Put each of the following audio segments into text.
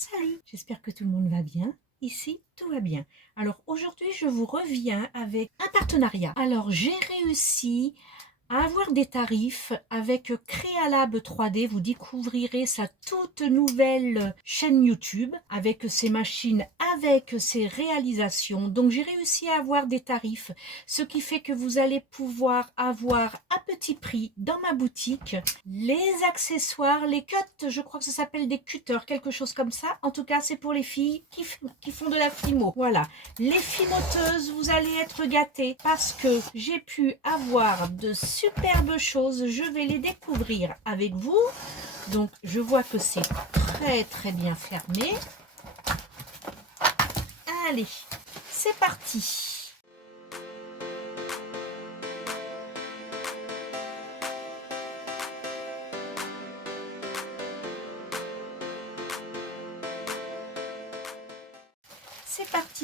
Salut, j'espère que tout le monde va bien. Ici, tout va bien. Alors aujourd'hui, je vous reviens avec un partenariat. Alors j'ai réussi à avoir des tarifs avec Créalab 3D. Vous découvrirez sa toute nouvelle chaîne YouTube avec ses machines, avec ses réalisations. Donc j'ai réussi à avoir des tarifs, ce qui fait que vous allez pouvoir avoir à petit prix dans ma boutique les accessoires, les cuts, je crois que ça s'appelle des cutters, quelque chose comme ça. En tout cas, c'est pour les filles qui font de la fimo. Voilà, les fimoteuses, vous allez être gâtés parce que j'ai pu avoir de superbes choses. Je vais les découvrir avec vous. Donc, je vois que c'est très bien fermé. Allez, c'est parti.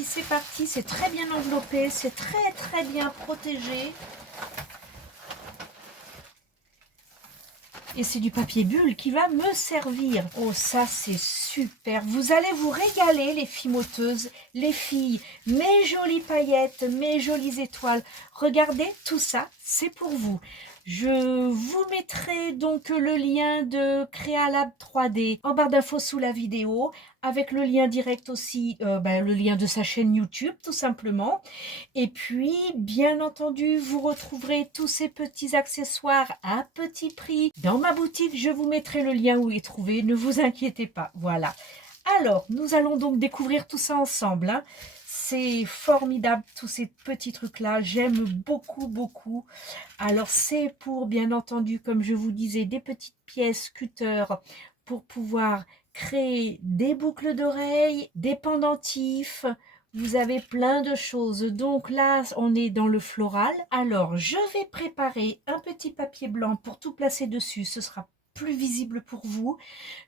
C'est parti, c'est très bien enveloppé, c'est très bien protégé. Et c'est du papier bulle qui va me servir. Oh, ça, c'est super. Vous allez vous régaler, les fimoteuses, les filles. Mes jolies paillettes, mes jolies étoiles. Regardez, tout ça, c'est pour vous. Je vous mettrai donc le lien de Créalab 3D en barre d'infos sous la vidéo, avec le lien direct aussi, le lien de sa chaîne YouTube, tout simplement. Et puis, bien entendu, vous retrouverez tous ces petits accessoires à petit prix dans ma boutique. Je vous mettrai le lien où les trouver, ne vous inquiétez pas. Voilà. Alors, nous allons donc découvrir tout ça ensemble, hein. C'est formidable, tous ces petits trucs-là. J'aime beaucoup. Alors, c'est pour, bien entendu, comme je vous disais, des petites pièces cutter pour pouvoir créer des boucles d'oreilles, des pendentifs. Vous avez plein de choses. Donc là, on est dans le floral. Alors, je vais préparer un petit papier blanc pour tout placer dessus. Ce sera plus visible pour vous.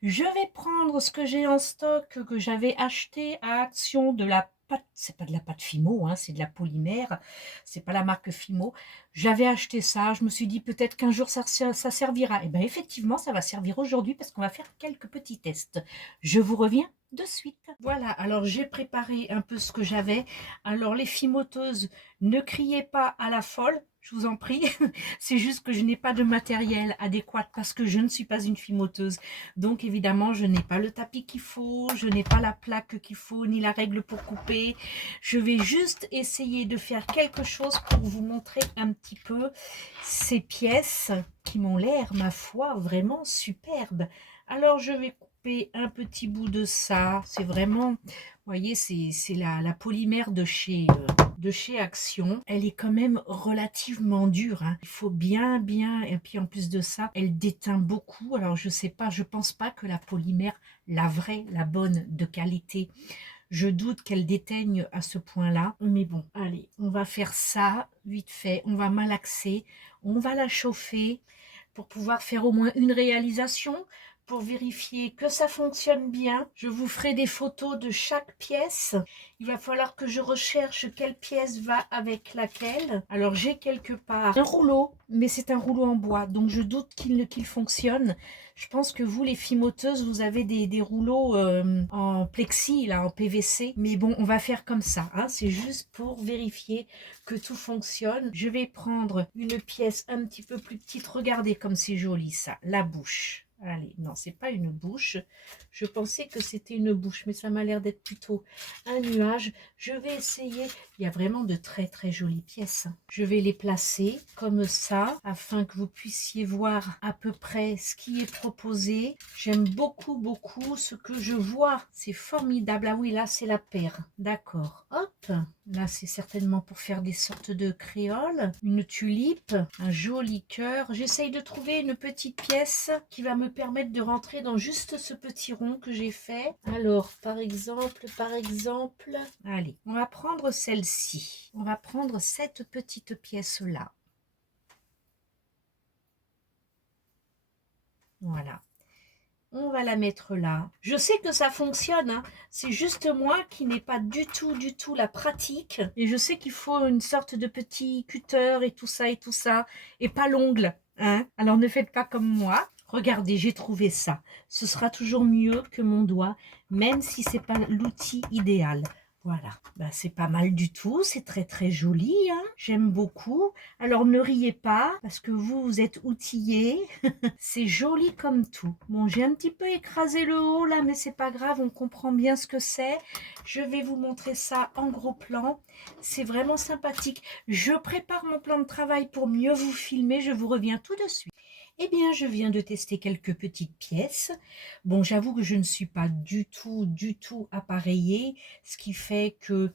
Je vais prendre ce que j'ai en stock, que j'avais acheté à Action, de la pâte, c'est pas de la pâte Fimo, hein, c'est de la polymère, c'est pas la marque Fimo. J'avais acheté ça, je me suis dit peut-être qu'un jour ça servira. Et bien effectivement, ça va servir aujourd'hui parce qu'on va faire quelques petits tests. Je vous reviens de suite. Voilà, alors j'ai préparé un peu ce que j'avais. Alors les fimoteuses, ne criez pas à la folle, je vous en prie. C'est juste que je n'ai pas de matériel adéquat parce que je ne suis pas une fimoteuse. Donc évidemment, je n'ai pas le tapis qu'il faut, je n'ai pas la plaque qu'il faut, ni la règle pour couper. Je vais juste essayer de faire quelque chose pour vous montrer un petit peu ces pièces qui m'ont l'air, ma foi, vraiment superbes. Alors je vais couper un petit bout de ça. C'est vraiment, vous voyez, c'est la polymère de chez Action. Elle est quand même relativement dure, hein. Il faut bien, et puis en plus de ça, elle déteint beaucoup. Alors je sais pas, je pense pas que la polymère, la vraie, la bonne, de qualité, je doute qu'elle déteigne à ce point-là. Mais bon, allez, on va faire ça vite fait. On va malaxer, on va la chauffer pour pouvoir faire au moins une réalisation, pour vérifier que ça fonctionne bien. Je vous ferai des photos de chaque pièce. Il va falloir que je recherche quelle pièce va avec laquelle. Alors j'ai quelque part un rouleau, mais c'est un rouleau en bois, donc je doute qu'il fonctionne. Je pense que vous, les fimoteuses, vous avez des rouleaux en plexi, là, en PVC. Mais bon, on va faire comme ça, hein. C'est juste pour vérifier que tout fonctionne. Je vais prendre une pièce un petit peu plus petite. Regardez comme c'est joli ça, la bouche. Allez, non, c'est pas une bouche. Je pensais que c'était une bouche, mais ça m'a l'air d'être plutôt un nuage. Je vais essayer. Il y a vraiment de très jolies pièces. Je vais les placer comme ça, afin que vous puissiez voir à peu près ce qui est proposé. J'aime beaucoup ce que je vois. C'est formidable. Ah oui, là, c'est la paire. D'accord. Hop. Là, c'est certainement pour faire des sortes de créoles. Une tulipe, un joli cœur. J'essaye de trouver une petite pièce qui va me permettre de rentrer dans juste ce petit rond que j'ai fait. Alors, par exemple, allez, on va prendre celle-ci. On va prendre cette petite pièce-là. Voilà. On va la mettre là. Je sais que ça fonctionne, hein. C'est juste moi qui n'ai pas du tout la pratique. Et je sais qu'il faut une sorte de petit cutter et tout ça, et pas l'ongle, hein. Alors ne faites pas comme moi. Regardez, j'ai trouvé ça. Ce sera toujours mieux que mon doigt, même si c'est pas l'outil idéal. Voilà, bah, c'est pas mal du tout, c'est très très joli, hein. J'aime beaucoup. Alors ne riez pas, parce que vous êtes outillés. C'est joli comme tout. Bon, j'ai un petit peu écrasé le haut là, mais c'est pas grave, on comprend bien ce que c'est. Je vais vous montrer ça en gros plan. C'est vraiment sympathique. Je prépare mon plan de travail pour mieux vous filmer. Je vous reviens tout de suite. Eh bien, je viens de tester quelques petites pièces. Bon, j'avoue que je ne suis pas du tout appareillée, ce qui fait que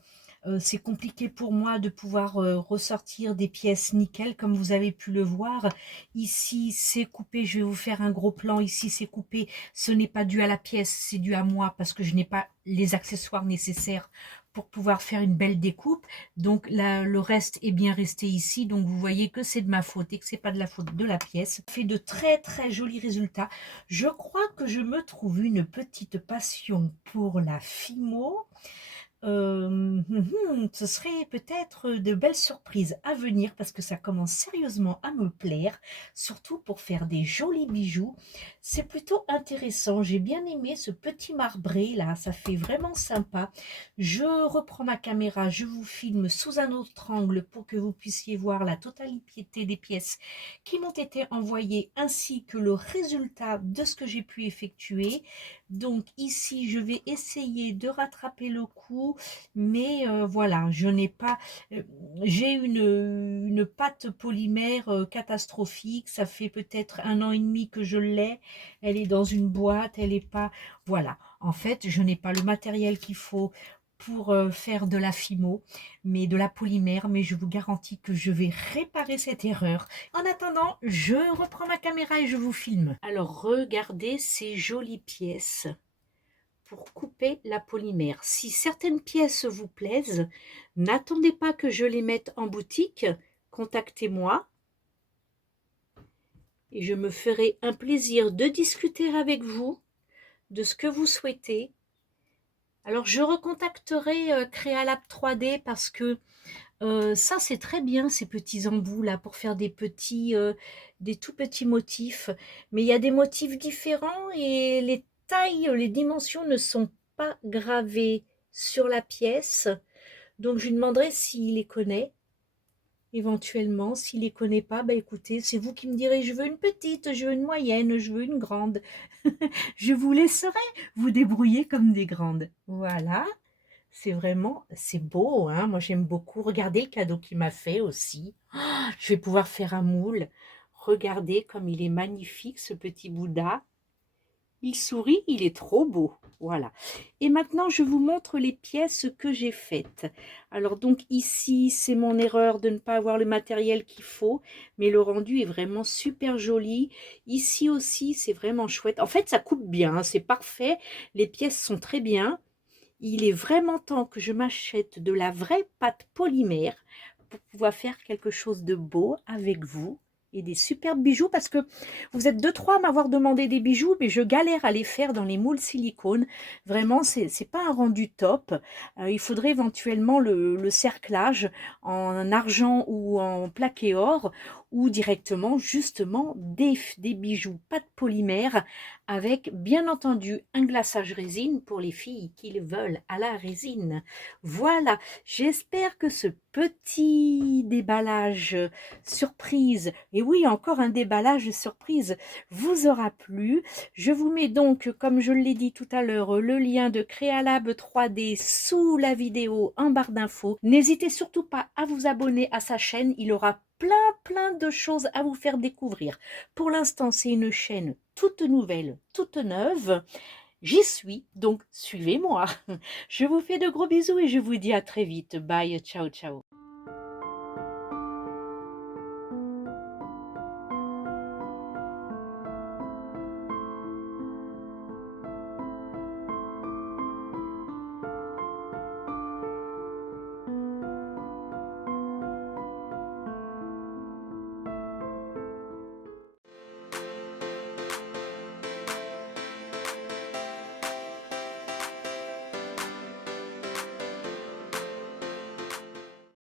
c'est compliqué pour moi de pouvoir ressortir des pièces nickel, comme vous avez pu le voir. Ici, c'est coupé, je vais vous faire un gros plan. Ici, c'est coupé. Ce n'est pas dû à la pièce, c'est dû à moi, parce que je n'ai pas les accessoires nécessaires pour pouvoir faire une belle découpe. Donc là, le reste est bien resté ici. Donc vous voyez que c'est de ma faute et que c'est pas de la faute de la pièce. Ça fait de très très jolis résultats. Je crois que je me trouve une petite passion pour la Fimo. Ce serait peut-être de belles surprises à venir parce que ça commence sérieusement à me plaire, surtout pour faire des jolis bijoux. C'est plutôt intéressant, j'ai bien aimé ce petit marbré là, ça fait vraiment sympa. Je reprends ma caméra, je vous filme sous un autre angle pour que vous puissiez voir la totalité des pièces qui m'ont été envoyées ainsi que le résultat de ce que j'ai pu effectuer. Donc ici, je vais essayer de rattraper le coup, mais voilà, je n'ai pas... j'ai une pâte polymère catastrophique, ça fait peut-être 1 an et demi que je l'ai, elle est dans une boîte, elle n'est pas... Voilà, en fait, je n'ai pas le matériel qu'il faut pour faire de la Fimo, mais de la polymère, mais je vous garantis que je vais réparer cette erreur. En attendant, je reprends ma caméra et je vous filme. Alors, regardez ces jolies pièces pour couper la polymère. Si certaines pièces vous plaisent, n'attendez pas que je les mette en boutique, contactez-moi et je me ferai un plaisir de discuter avec vous de ce que vous souhaitez. Alors, je recontacterai Créalab 3D parce que ça, c'est très bien, ces petits embouts là, pour faire des tout petits motifs. Mais il y a des motifs différents et les tailles, les dimensions ne sont pas gravées sur la pièce. Donc, je lui demanderai s'il les connaît, éventuellement. S'il les connaît pas, bah écoutez, c'est vous qui me direz, je veux une petite, je veux une moyenne, je veux une grande. Je vous laisserai vous débrouiller comme des grandes. Voilà. C'est beau, hein. Moi, j'aime beaucoup. Regardez le cadeau qu'il m'a fait aussi. Oh, je vais pouvoir faire un moule. Regardez comme il est magnifique, ce petit Bouddha. Il sourit, il est trop beau. Voilà. Et maintenant, je vous montre les pièces que j'ai faites. Alors donc ici, c'est mon erreur de ne pas avoir le matériel qu'il faut, mais le rendu est vraiment super joli. Ici aussi, c'est vraiment chouette. En fait, ça coupe bien, hein, c'est parfait. Les pièces sont très bien. Il est vraiment temps que je m'achète de la vraie pâte polymère pour pouvoir faire quelque chose de beau avec vous et des superbes bijoux parce que vous êtes 2-3 à m'avoir demandé des bijoux, mais je galère à les faire dans les moules silicone. Vraiment, c'est pas un rendu top. Il faudrait éventuellement le cerclage en argent ou en plaqué or ou directement justement des bijoux pâte polymère avec bien entendu un glaçage résine pour les filles qui le veulent à la résine. Voilà, j'espère que ce petit déballage surprise, et oui, encore un déballage surprise, vous aura plu. Je vous mets donc, comme je l'ai dit tout à l'heure, le lien de Créalab 3D sous la vidéo en barre d'infos. N'hésitez surtout pas à vous abonner à sa chaîne, il aura plein de choses à vous faire découvrir. Pour l'instant, c'est une chaîne toute nouvelle, toute neuve. J'y suis, donc suivez-moi. Je vous fais de gros bisous et je vous dis à très vite. Bye, ciao, ciao.